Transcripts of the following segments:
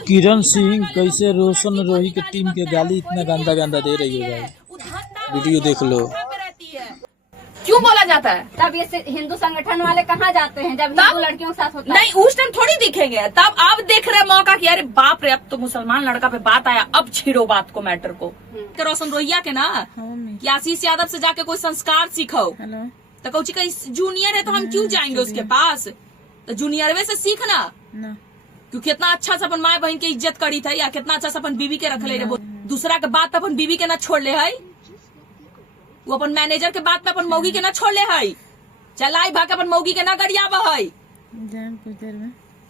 किरण सिंह कैसे रोशन रोही के टीम के गाली इतना गंदा गंदा दे रही है भाई, वीडियो देख लो। क्यों बोला जाता है? तब ये हिंदू संगठन वाले कहाँ जाते हैं जब हिंदू लड़कियों के साथ होता है? नहीं, उस टाइम थोड़ी दिखेंगे। तब अब देख रहे मौका कि अरे बाप रे, अब तो मुसलमान लड़का पे बात आया, अब छीड़ो बात को, मैटर को। रोशन रोहिया के ना कि आशीष यादव से जाके कोई संस्कार सीखो। तो कौची का जूनियर है तो हम क्यों जाएंगे उसके पास? तो जूनियर में से सीखना, क्योंकि कितना अच्छा से अपन माए बहन के इज्जत करी था, या कितना अच्छा से अपन बीवी के रख ले। दूसरा के बात पे अपन बीवी के ना छोड़ ले है, वो अपन मैनेजर के बात पे अपन मौगी के ना छोड़ ले है, चलाई भाग अपन मौगी के ना गरियाब है।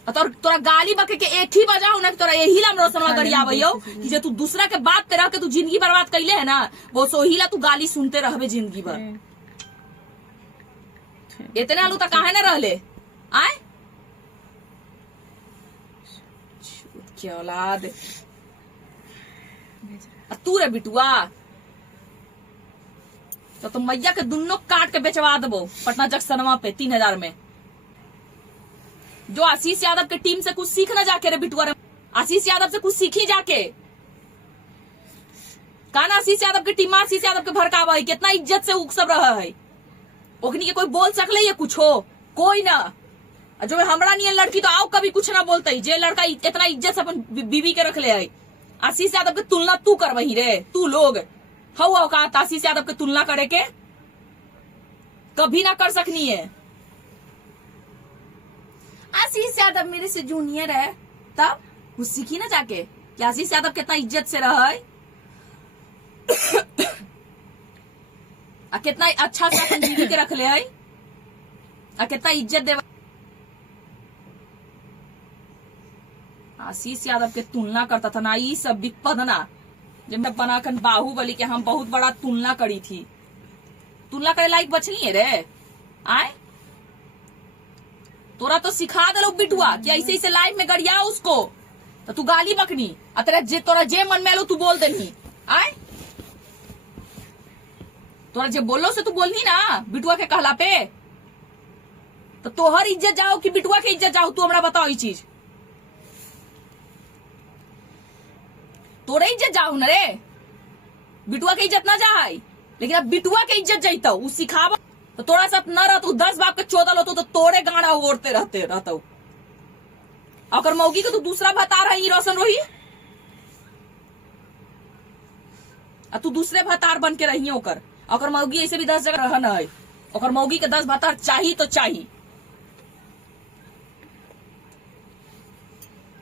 तोरा गाली बके के एक ही बजाओ ना, तोरा यही ला रोशनवा गरियाब हो कि जे तू दूसरा के बात पे रह के तू जिंदगी बर्बाद कैले है ना, वो सोही ला तू गाली सुनते रहबे जिंदगी भर। इतने आलू तक काहे ना रहले आए क्या औलाद तू रे बिटुआ। तो तुम मैया के दुन्नो काट के बेचवा देबो पटना जंक्शनवा पे 3000 में। जो आशीष यादव के टीम से कुछ सीख ना जाके रे बिटुआ रे, आशीष यादव से कुछ सीखी जाके। काना आशीष यादव के टीम आशीष यादव के भड़कावा है, कितना इज्जत से उकसब रहा है। ओखनी के कोई बोल सकले ये कुछ हो? कोई ना। जो हमरा नहीं लड़की तो आओ कभी कुछ ना बोलते, जे लड़का इतना इज्जत से अपन बीवी के रख ले है। आशीष यादव के तुलना तू कर वही रे, तू लोग हवा का आशीष यादव के तुलना करे के कभी ना कर सकनी है। आशीष यादव मेरे से जूनियर है, तब कुछ सीखी ना जाके कि आशीष यादव कितना इज्जत से रहा है, कितना अच्छा से अपन बीवी के रख ले है, कितना इज्जत दे। आशीष यादव के तुलना करता था ना, ये सब विपद ना जब बनाकर बाहुबली के हम बहुत बड़ा तुलना करी थी। तुलना करे लायक बचनी है रे आए। तोरा तो सिखा दे लोग बिटुआ कि ऐसे ऐसे लाइफ में गरिया उसको, तो तू गाली बकनी तोरा जे मन में लो तू बोल देनी आए। तोरा जे बोलो से तू बोलनी ना बिटुआ के कहला पे, तो तोहर इज्जत जाओ कि बिटुआ के इज्जत जाओ? तू हमरा बताओ ये चीज। तोरे इज्जत जाऊ न रे, बिटुआ के इज्जत ना जाए। लेकिन अब बिटुआ के इज्जत जाइतो उ सिखावा तो तोरा साथ न रहतो, 10 बाप के चोदल होतो तो तोरे गाना ओढ़ते रहतो। अगर मौगी के तो दूसरा बता रही रोशन रोही, तू दूसरे भतार बन के रही ओकर। अगर मौगी ऐसे भी 10 जगह रहन है, अगर मौगी के 10 भतार चाहिए तो चाहिए।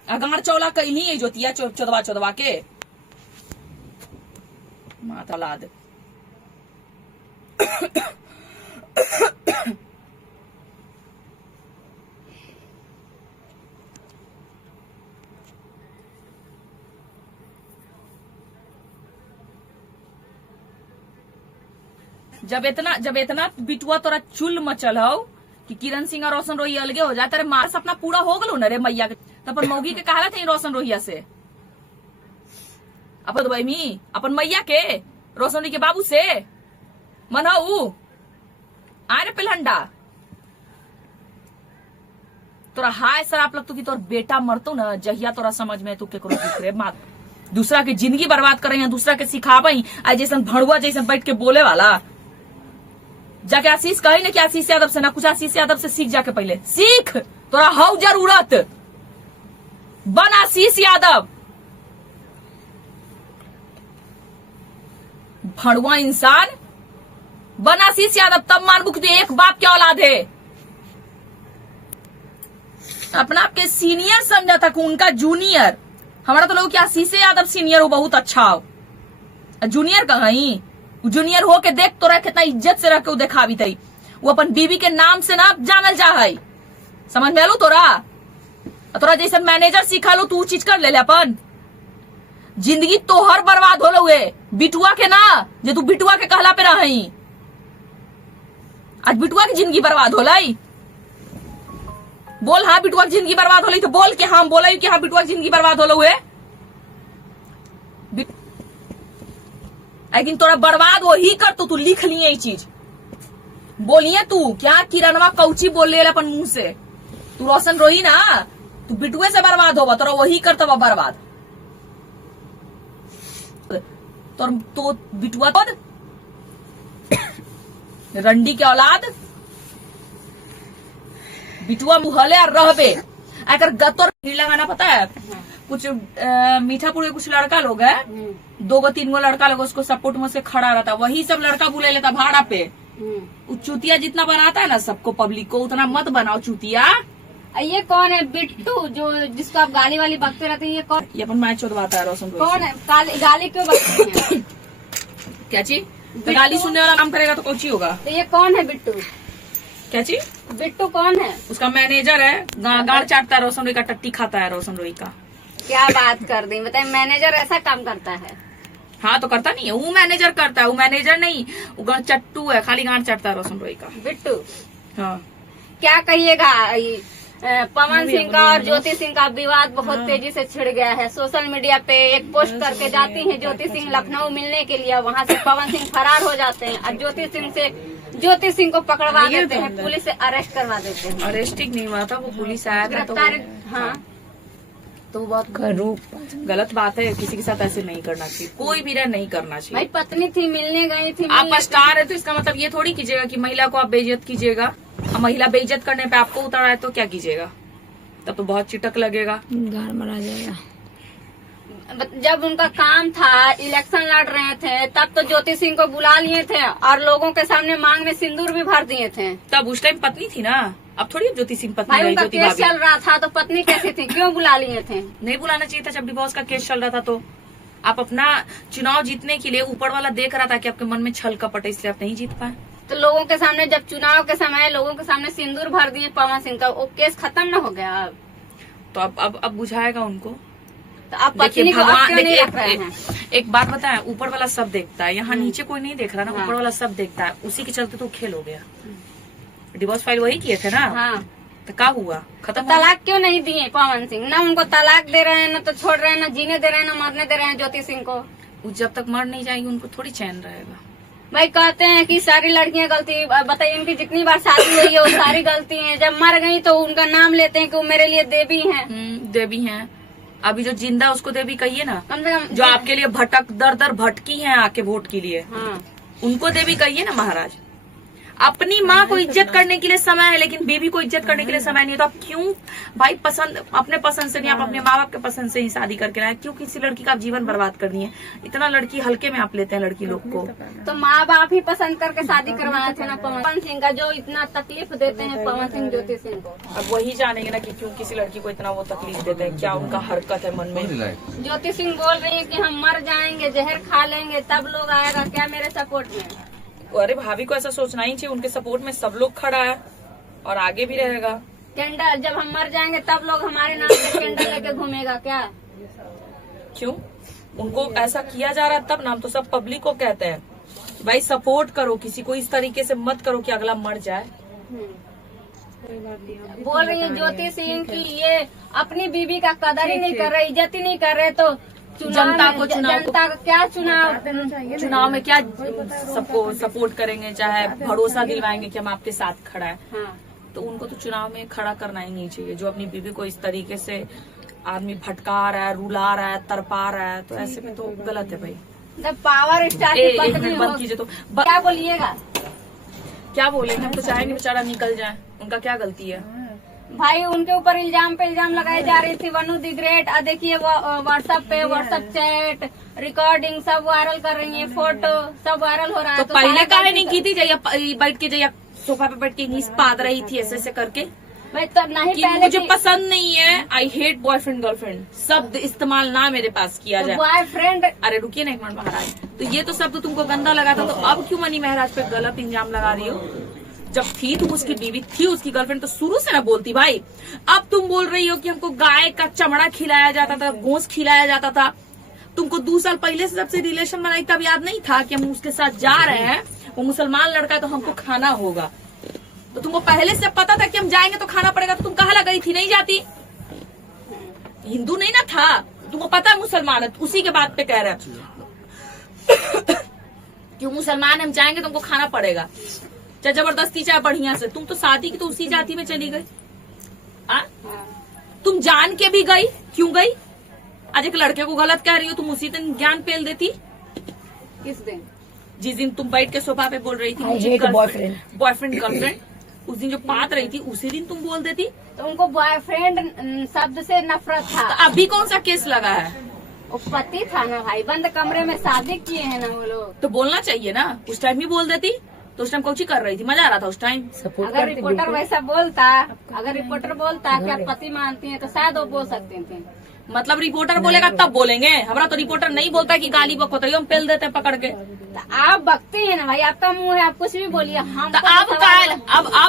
अगार चौला कैली है जोतिया चोदवा के माता लाद। जब इतना बिटुआ तोरा चुल मचल हो कि किरण सिंह और रोशन रोही अलगे हो जाए, तेरे मार सपना पूरा हो गलो न रे मैया के। तब मौगी के कहला थे रोशन रोहिया से अपन मैया के रोशन रोही के बाबू से मनाऊ आरे पिलहंडा। तोरा हाय सर आप लगतो कि तोर बेटा मरतो न जहिया तोरा समझ में तू केकरो दूसरे माँ दूसरा के जिंदगी बर्बाद करे, दूसरा के सिखावे आज जैसन भड़ुआ जैसन बैठ के बोले वाला। जाके आशीष कहे ना कि आशीष यादव से ना कुछ, आशीष यादव से सीख जाके पहले सीख। तोरा हौ जरूरत बन आशीष यादव, भड़ुआ इंसान बन आशीष यादव, तब मानबू कि एक बाप के औलाद है। अपना आपके सीनियर समझा था कि उनका जूनियर। हमारा तो लोग क्या आशीष यादव सीनियर हो, बहुत अच्छा हो। जूनियर कहीं जूनियर हो के देख तोरा कितना इज्जत से रख के देखावी थी। वो अपन बीवी के नाम से ना जानल जा है, समझ में आलू तोरा जैसे मैनेजर सीखा लो तू चीज कर ले अपन। जिंदगी तोहर बर्बाद हो हुए बिटुआ के ना, जे तू बिटुआ के कहला पे रही। आज बिटुआ की जिंदगी बर्बाद हो लाई। बोल हाँ बिटुआ की जिंदगी बर्बाद हो लाई, तो बोल के हाँ बोला कि हाँ बिटुआ की जिंदगी बर्बाद हो हुए। लेकिन तोरा बर्बाद वो ही कर, तो तू लिख लिए चीज बोलिए। तू क्या किरणवा कौची बोल ले अपन मुंह से? तू रोशन रोही ना तू बिटुए से बर्बाद होगा, तो वही करता हुआ बर्बाद। तो बिटुआ तो रंडी के औलाद बिटुआ मुहले और रहबे। अगर गत्तर लगाना पता है, कुछ मीठापुर के कुछ लड़का लोग है, 2-3 लड़का लोग उसको सपोर्ट में से खड़ा रहता, वही सब लड़का बुला लेता भाड़ा पे। चूतिया जितना बनाता है ना सबको, पब्लिक को, उतना मत बनाओ चूतिया। ये कौन है बिट्टू जो जिसको आप गाली वाली बकते रहते हैं? ये कौन? ये अपन मैच चौधवाता है रोशन। कौन है? गाली क्यों बकते हैं? क्या चीज? गाली सुनने वाला काम करेगा तो कौन ची होगा? तो ये कौन है बिट्टू? क्या चीज? बिट्टू कौन है? उसका मैनेजर है, गाड़ चाटता है रोशन रोई का, टट्टी खाता है रोशन रोई का। क्या बात कर दी, बताए मैनेजर ऐसा काम करता है? हाँ तो करता नहीं है, वो मैनेजर करता है, वो मैनेजर नहीं, वो चट्टू है, खाली गांड चटता है रोशन रोई का बिट्टू। हाँ। क्या कहिएगा, पवन सिंह का और ज्योति सिंह का विवाद बहुत तेजी से छिड़ गया है। सोशल मीडिया पे एक पोस्ट करके जाती हैं ज्योति सिंह लखनऊ मिलने के लिए, वहाँ से पवन सिंह फरार हो जाते हैं और ज्योति सिंह को पकड़वा देते हैं, पुलिस से अरेस्ट करवा देते हैं। अरेस्ट नहीं हुआ था, वो पुलिस आया था तो गिरफ्तार। हाँ, तो बहुत गलत बात है, किसी के साथ ऐसे नहीं करना चाहिए, कोई भी नहीं करना भाई चाहिए। पत्नी थी, मिलने गई थी। आप स्टार है तो इसका मतलब ये थोड़ी कीजिएगा कि महिला को आप बेइज्जत कीजिएगा। अब महिला बेइज्जत करने पे आपको उतारा है तो क्या कीजिएगा? तब तो बहुत चिटक लगेगा, घर मरा जाएगा। जब उनका काम था, इलेक्शन लड़ रहे थे, तब तो ज्योति सिंह को बुला लिए थे और लोगों के सामने मांग में सिंदूर भी भर दिए थे। तब उस टाइम पत्नी थी ना, अब थोड़ी ज्योति सिंह पत्नी भाई रही, उनका ज्योति केस भाभी। चल रहा था तो पत्नी कैसी थी, क्यों बुला लिए थे? नहीं बुलाना चाहिए था, जब डिवोर्स का केस चल रहा था तो। आप अपना चुनाव जीतने के लिए ऊपर वाला देख रहा था कि आपके मन में छल कपट है, इसलिए आप नहीं जीत पाए। तो लोगों के सामने, जब चुनाव के समय लोगों के सामने सिंदूर भर दिए पवन सिंह का, वो केस खत्म न हो गया? अब तो अब बुझाएगा उनको। तो आप पत्नी को अब क्यों नहीं रख रहे हैं? एक बात बताएं, ऊपर वाला सब देखता है, यहाँ नीचे कोई नहीं देख रहा ना, हाँ। ऊपर वाला सब देखता है, उसी के चलते तो खेल हो गया। डिवोर्स फाइल वही किए थे ना, हाँ, तो क्या हुआ? खत्म। तलाक क्यों नहीं दिए पवन सिंह? न उनको तलाक दे रहे हैं, न तो छोड़ रहे हैं, न जीने दे रहे हैं, न मरने दे रहे हैं ज्योति सिंह को। वो जब तक मर नहीं जाएगी उनको थोड़ी चैन रहेगा। भाई कहते हैं कि सारी लड़कियां गलती, बताइए इनकी जितनी बार शादी हुई है वो सारी गलती है। जब मर गई तो उनका नाम लेते हैं कि वो मेरे लिए देवी हैं। देवी हैं। अभी जो जिंदा उसको देवी कहिए ना, कम से कम जो आपके लिए भटक दर दर भटकी हैं आके वोट के लिए, हाँ, उनको देवी कहिए ना महाराज। अपनी माँ को इज्जत करने के लिए समय है, लेकिन बेबी को इज्जत करने के लिए समय नहीं है। तो आप क्यों भाई अपने पसंद से नहीं, आप अपने माँ बाप के पसंद से ही शादी करके लाए? क्यों किसी लड़की का आप जीवन बर्बाद कर दिए? इतना लड़की हल्के में आप लेते हैं लड़की लोग को। तो माँ बाप ही पसंद करके शादी करवाए थे ना पवन सिंह का, जो इतना तकलीफ देते हैं पवन सिंह ज्योति सिंह को। अब वही जानेंगे ना कि क्यों किसी लड़की को इतना वो तकलीफ देते हैं, क्या उनका हरकत है मन में। ज्योति सिंह बोल रही है कि हम मर जाएंगे, जहर खा लेंगे तब लोग आएगा क्या मेरे सपोर्ट में? अरे भाभी को ऐसा सोचना ही चाहिए, उनके सपोर्ट में सब लोग खड़ा है और आगे भी रहेगा। कैंडल, जब हम मर जाएंगे तब लोग हमारे नाम से कैंडल लेके घूमेगा क्या? क्यों उनको ऐसा किया जा रहा है? तब नाम तो सब पब्लिक को कहते हैं भाई सपोर्ट करो, किसी को इस तरीके से मत करो कि अगला मर जाए। बोल रही है ज्योति सिंह की ये अपनी बीवी का कदर ही नहीं कर रहे, इज्जत ही नहीं कर रहे, तो जनता का क्या चुनाव में क्या सबको सपोर्ट करेंगे, चाहे भरोसा दिलवाएंगे कि हम आपके साथ खड़ा है। हाँ। तो उनको तो चुनाव में खड़ा करना ही नहीं चाहिए। जो अपनी बीवी को इस तरीके से आदमी भटका रहा है, रुला रहा है, तरपा रहा है, तो ऐसे में तो गलत है भाई। जब पावर स्टार की पत्नी बंद कीजिए। तो क्या बोलिएगा? क्या बोलेंगे? हम तो चाहेंगे बेचारा निकल जाए, उनका क्या गलती है? भाई उनके ऊपर इल्जाम पे इल्जाम लगाई जा रही थी, वनु दी ग्रेट। देखिए व्हाट्सएप पे व्हाट्सएप चैट रिकॉर्डिंग सब वायरल कर रही है, फोटो सब वायरल हो रहा है। तो पहले काहे नहीं की थी? जब बैठ के जब सोफा पे बैठ के नीस पाद रही थी ऐसे करके, भाई तब नहीं कि पहले मुझे पसंद नहीं है, आई हेट बॉयफ्रेंड गर्लफ्रेंड शब्द इस्तेमाल ना मेरे पास किया जाए। बॉयफ्रेंड, अरे रुकिए ना एक मिनट महाराज, तो ये तो शब्द तुमको गंदा लगा था, तो अब क्यों मनी महाराज पे गलत इल्जाम लगा रही हो? जब थी तुम उसकी बीवी, थी उसकी गर्लफ्रेंड, तो शुरू से ना बोलती भाई। अब तुम बोल रही हो कि हमको गाय का चमड़ा खिलाया जाता था, गोश्त खिलाया जाता था। तुमको 2 साल पहले से जब से रिलेशन बनाई तब याद नहीं था कि हम उसके साथ जा रहे हैं, वो मुसलमान लड़का है तो हमको खाना होगा। तो तुमको पहले से पता था कि हम जाएंगे तो खाना पड़ेगा, तो तुम कहाँ लग थी? नहीं जाती? हिंदू नहीं ना था, तुमको पता है मुसलमान है, उसी के बात पे कह रहे हैं क्यों मुसलमान हम जाएंगे तो हमको खाना पड़ेगा, चाहे जबरदस्ती चाहे बढ़िया से। तुम तो शादी की तो उसी जाति में चली गई। तुम जान के भी गई, क्यों गई? आज एक लड़के को गलत कह रही हो, तुम उसी दिन ज्ञान पेल देती। किस दिन? जिस दिन तुम बैठ के सोफा पे बोल रही थी बॉयफ्रेंड गर्लफ्रेंड, उस दिन जो बात रही थी उसी दिन तुम बोल देती। तो उनको बॉयफ्रेंड शब्द से नफरत था। तो अभी कौन सा केस लगा है? वो पति था ना भाई, बंद कमरे में शादी किए हैं ना वो लोग। तो बोलना चाहिए ना, उस टाइम ही बोल देती। तो उस टाइम कौची कर रही थी, मजा आ रहा था उस टाइम। अगर रिपोर्टर वैसा बोलता, अगर रिपोर्टर बोलता कि आप पति मानती हैं तो शायद वो बोल सकते थे। मतलब रिपोर्टर बोलेगा तब बोलेंगे, हमारा तो रिपोर्टर नहीं बोलता कि गाली बको तो हम पेल देते पकड़ के। तो आप बकते हैं ना भाई, आपका मुंह है, आप कुछ भी बोलिए। हम तो अब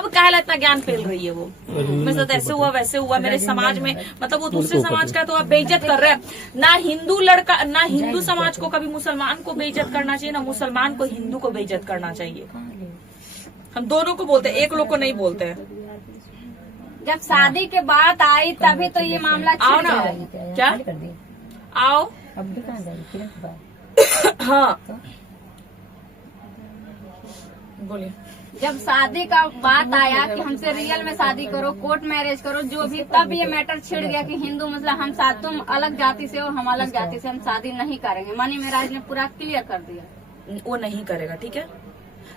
काहे इतना ज्ञान फैल रही है वो? मेरे साथ ऐसे हुआ वैसे हुआ, मेरे समाज में, मतलब वो दूसरे समाज का तो आप बेइज्जत कर रहे हैं। ना हिंदू लड़का, ना हिंदू समाज को कभी मुसलमान को बेइज्जत करना चाहिए, ना मुसलमान को हिंदू को बेइज्जत करना चाहिए। हम दोनों को बोलते हैं, एक लोग को नहीं बोलते हैं। जब शादी के बात आई तभी तो ये मामला आओ ना, क्या आओ। हाँ बोलिए। जब शादी का बात आया कि हमसे रियल में शादी करो, कोर्ट मैरिज करो, जो भी, तब ये मैटर छिड़ गया कि हिंदू मुस्लिम हम साथ, तुम अलग जाति से हो, हम अलग जाति से, हम शादी नहीं करेंगे। मनी महाराज ने पूरा क्लियर कर दिया वो नहीं करेगा, ठीक है।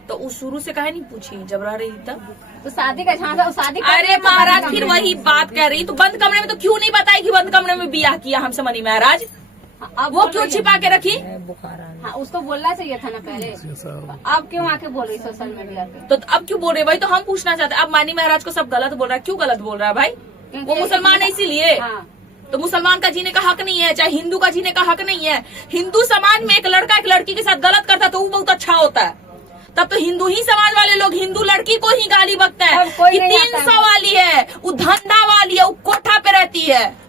तो उस शुरू से काहे नहीं पूछी जब रह रही तब? तो शादी का झांसा, शादी अरे महाराज फिर वही बात कह रही, तो बंद कमरे में तो क्यों नहीं बताई कि बंद कमरे में ब्याह किया हमसे मनी महाराज? अब वो क्यों छिपा के रखी? हाँ, उसको बोलना चाहिए था ना पहले। अब क्यों आके बोल रही सोशल मीडिया पे? तो अब क्यों बोल रहे भाई? तो हम पूछना चाहते हैं, अब मानी महाराज को सब गलत बोल रहा है, क्यों गलत बोल रहा है भाई? वो मुसलमान है इसीलिए। हाँ। तो मुसलमान का जीने का हक नहीं है, चाहे हिंदू का जीने का हक नहीं है। हिंदू समाज में एक लड़का एक लड़की के साथ गलत करता तो वो बहुत अच्छा होता है। तब तो हिंदू ही समाज वाले लोग हिंदू लड़की को ही गाली बकते हैं कि 300 वाली है, वो धंधा वाली है, वो कोठा पे रहती है,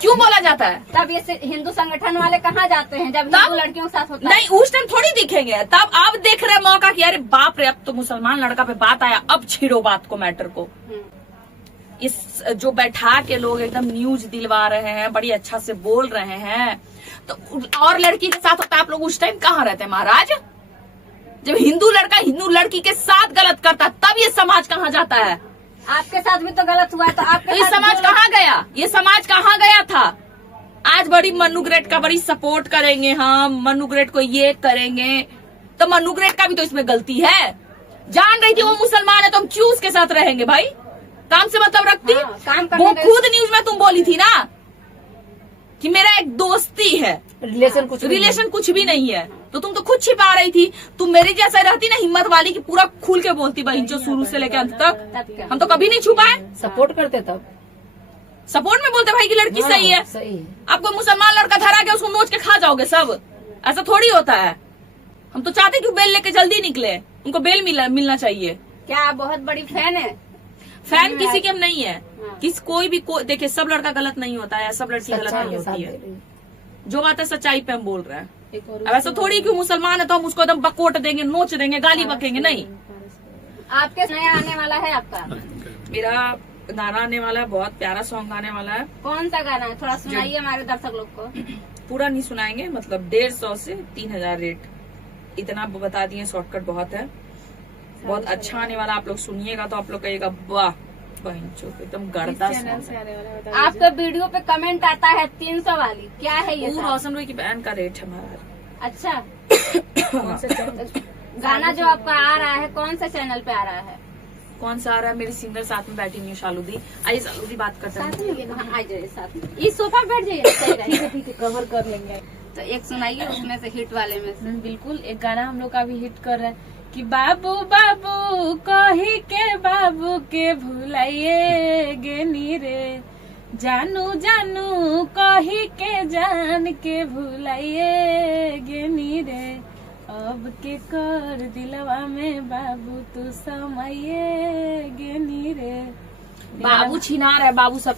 क्यों बोला जाता है? तब ये हिंदू संगठन वाले कहाँ जाते हैं जब हिंदू लड़कियों के साथ होता है? नहीं, उस टाइम थोड़ी दिखेंगे। तब आप देख रहे मौका कि अरे बाप रे, अब तो मुसलमान लड़का पे बात आया, अब छीड़ो बात को, मैटर को। इस जो बैठा के लोग एकदम न्यूज दिलवा रहे हैं, बड़ी अच्छा से बोल रहे हैं, तो और लड़की के साथ होता है, आप लोग उस टाइम कहाँ रहते हैं महाराज? जब हिंदू लड़का हिंदू लड़की के साथ गलत करता तब ये समाज कहाँ जाता है? आपके साथ भी तो गलत हुआ, तो आपके ये समाज कहाँ गया? ये समाज कहाँ गया था? आज बड़ी मनु ग्रेट का बड़ी सपोर्ट करेंगे हम, मनु ग्रेट को ये करेंगे, तो मनु ग्रेट का भी तो इसमें गलती है। जान रही थी वो मुसलमान है तो हम क्यों उसके साथ रहेंगे भाई? काम से मतलब रखती। हाँ, काम करने वो खुद न्यूज में तुम बोली थी ना कि मेरा एक दोस्ती है, रिलेशन कुछ भी नहीं है, तो तुम तो खुद छिपा रही थी। तुम मेरी जैसा रहती ना हिम्मत वाली की पूरा खुल के बोलती बहन, जो शुरू से लेकर अंत तक। हम तो कभी नहीं छुपाए, सपोर्ट करते तब। सपोर्ट में बोलते भाई की लड़की सही है। आपको मुसलमान लड़का धरा के उसको नोच के खा जाओगे सब, ऐसा थोड़ी होता है। हम तो चाहते कि बेल लेके जल्दी निकले, उनको बेल मिलना चाहिए। क्या आप बहुत बड़ी फैन है? फैन किसी के हम नहीं है। कोई भी देखिए, सब लड़का गलत नहीं होता है, सब लड़की गलत नहीं होती है। जो बात है सच्चाई पे हम बोल रहे हैं। अब ऐसा थोड़ी कि मुसलमान है तो हम उसको एकदम बकोट देंगे, नोच देंगे, गाली बकेंगे, नहीं। आपके नया आने वाला है आपका? मेरा गाना आने वाला है, बहुत प्यारा सॉन्ग आने वाला है। कौन सा गाना है? थोड़ा सुनाइए हमारे दर्शक लोग को। पूरा नहीं सुनाएंगे, मतलब 150 से 3000 रेट, इतना बता दिए, शॉर्टकट बहुत है। बहुत अच्छा आने वाला, आप लोग सुनिएगा तो आप लोग कहिएगा वाह एकदम गर्दा। आपके वीडियो पे कमेंट आता है 300 वाली, क्या है ये? रोशन रोई की बहन का रेट है हमारा। अच्छा। गाना जो आपका आ रहा है कौन सा चैनल पे आ रहा है? कौन सा आ रहा है? मेरी सिंगर साथ में बैठी हुई है, शालूदी। आइए शालूदी बात करते हैं। आ जाइए साथ में, इस सोफा पे बैठ जाइए, सही रहेगा। कवर कर लेंगे। तो एक सुनाइए उसमें से, हिट वाले में से। बिल्कुल, एक गाना हम लोग का भी हिट कर रहा है कि बाबू बाबू कही के बाबू के भुलाइए गेनी रे, जानू जानू कही के जान के भुलाइए गेनी रे, अब के कर दिलवा में बाबू तू समाइए गेनी रे। बाबू छिनार है, बाबू सब